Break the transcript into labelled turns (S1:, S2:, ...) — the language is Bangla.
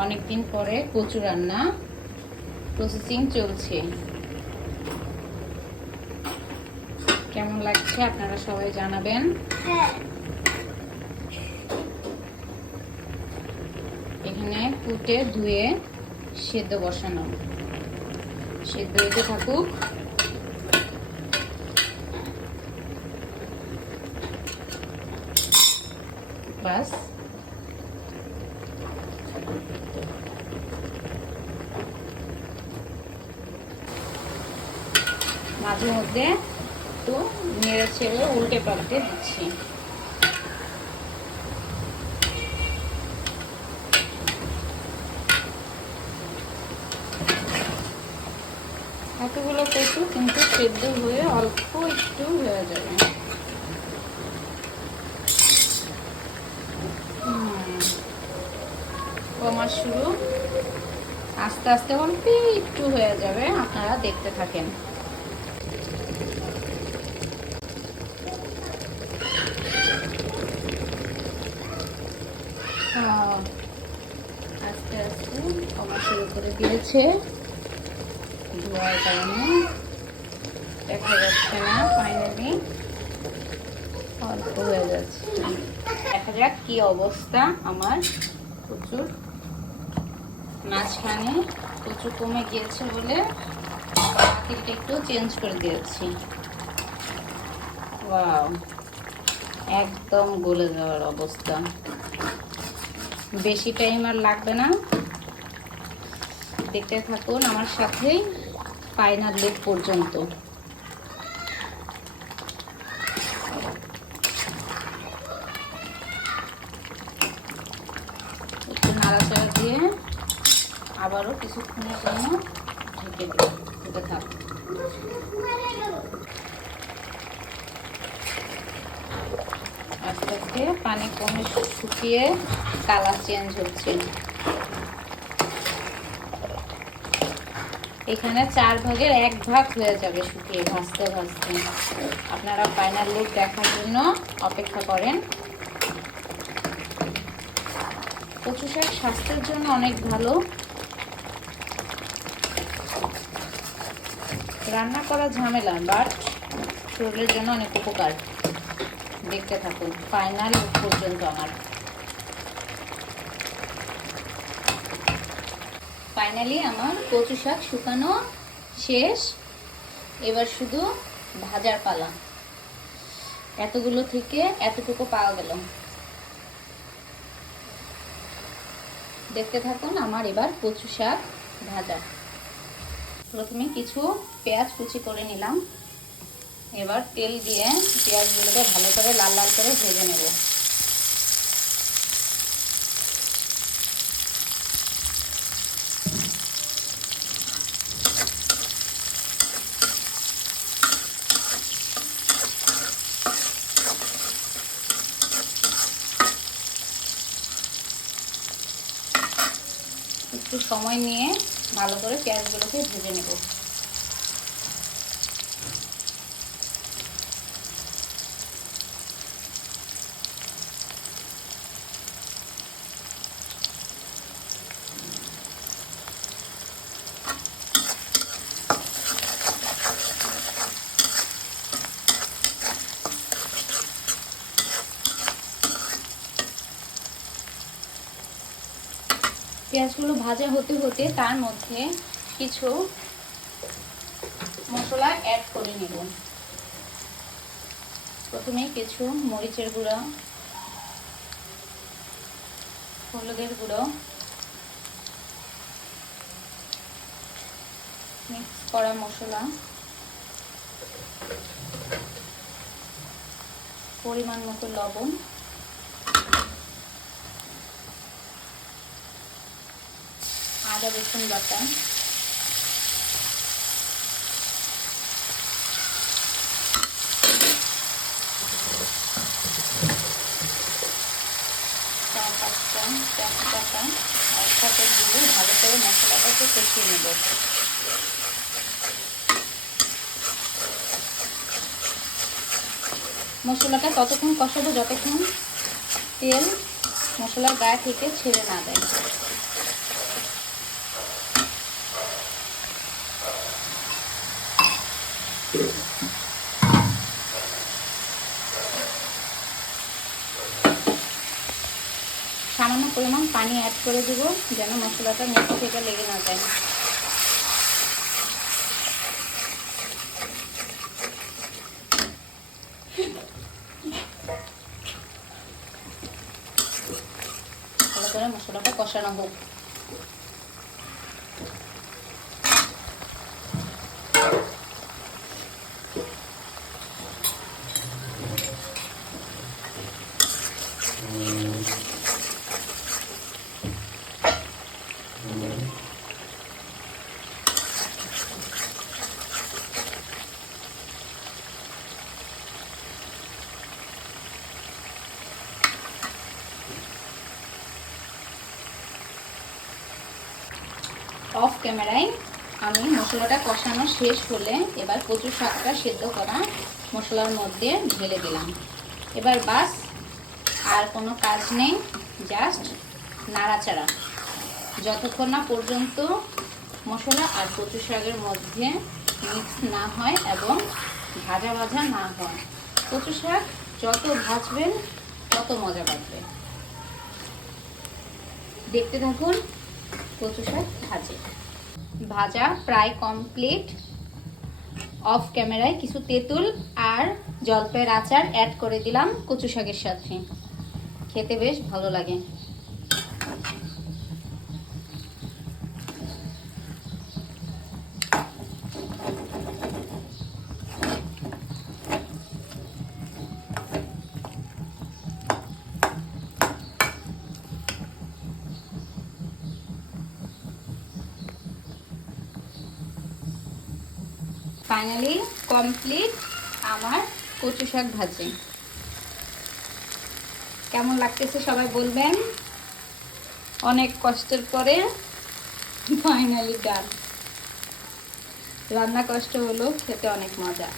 S1: অনেকদিন পরে কচু রান্না। প্রসেসিং চলছে। কেমন লাগছে আপনারা সবাই জানাবেন?
S2: হ্যাঁ।
S1: এখানে কুটে ধুয়ে সেদ্ধ বসানো। সেদ্ধ হতে থাকুক। বাস। মাঝে মধ্যে একটু নেড়ে ছেড়ে উল্টে পাল্টে দিচ্ছি। এতগুলো কচু কিন্তু সেদ্ধ হয়ে অল্প একটু হয়ে যাবে। হুম। কমা শুরু। আস্তে আস্তে অল্প একটু হয়ে যাবে, আপনারা দেখতে থাকেন আহ, আস্তে আস্তে কমা শুরু দিয়েছে ধোয়ার কারণে দেখা যাচ্ছে না ফাইনালি অল্প হয়ে যাচ্ছে। দেখা যাক কি অবস্থা আমার। প্রচুর। মাঝখানে প্রচুর কমে গিয়েছে বলে পাতিলটা একটু চেঞ্জ করে দিয়েছি। একদম গলে যাওয়ার অবস্থা। বেশি টাইম আর লাগবে না। দেখতে থাকুন আমার সাথে ফাইনাল লুক পর্যন্ত। একটু নাড়াচাড়া দিয়ে আবারও কিছুক্ষণের জন্য ঢেকে ঢেকে থাক আস্তে আস্তে পানি কমে শুকিয়ে কালার চেঞ্জ হচ্ছে। এখানে চার ভাগের এক ভাগ হয়ে যাবে শুকিয়ে ভাজতে ভাজতে। আপনারা ফাইনাল লুক দেখার জন্য অপেক্ষা করেন। কচু শাক স্বাস্থ্যের জন্য অনেক ভালো। রান্না করা ঝামেলা বাট শরীরের জন্য অনেক উপকার। দেখতে থাকুন ফাইনাল পর্যন্ত আমার। ফাইনালি আমার কচু শাক শুকানো শেষ। এবার শুধু ভাজার পালা। এতগুলো থেকে এতটুকু পাওয়া গেল। দেখতে থাকুন আমার এবার কচু শাক ভাজা। প্রথমে কিছু পেঁয়াজ কুচি করে নিলাম। এবার তেল দিয়ে পেঁয়াজগুলোকে ভালো করে লাল লাল করে ভেজে নেব। একটু সময় নিয়ে ভালো করে পেঁয়াজগুলোকে ভেজে নেব। পেঁয়াজগুলো ভাজা হতে হতে তার মধ্যে কিছু মশলা অ্যাড করে নেব। প্রথমে কিছু মরিচের গুঁড়া, হলুদের গুঁড়ো মিক্স করা মশলা, পরিমাণ মতো লবণ আদা, রসুন বাটা। ভালো করে মশলাটাকে কষিয়ে নেব। মশলাটা ততক্ষণ কষাবো, যতক্ষণ তেল মশলার গায়ে থেকে ছেড়ে না দেয় সামান্য পরিমাণ পানি অ্যাড করে দেবো, যেন মশলাটা মুখে থেকে লেগে না যায়। ভালো করে মশলাটা কষানো হোক। অফ ক্যামেরায় আমি মশলাটা কষানো শেষ হলে এবার কচু শাকটা সেদ্ধ করা মশলার মধ্যে ঢেলে দিলাম। এবার বাস, আর কোনো কাজ নেই, জাস্ট নাড়াচাড়া। যতক্ষণ না পর্যন্ত মশলা আর কচু শাকের মধ্যে মিক্স না হয় এবং ভাজা ভাজা না হয়, কচু শাক যত ভাজবেন তত মজা পাবে। দেখতে থাকুন। কচু শাক ভাজে। ভাজা প্রায় কমপ্লিট অফ ক্যামেরায় কিছু তেঁতুল আর জলপাইয়ের আচার অ্যাড করে দিলাম কচু শাকের সাথে। খেতে বেশ ভালো লাগে। ফাইনালি কমপ্লিট আমার কচু শাক ভাজি। কেমন লাগতেছে সবাই বলবেন? অনেক কষ্টের পরে ফাইনালি ডান রান্না কষ্ট হলো, খেতে অনেক মজা।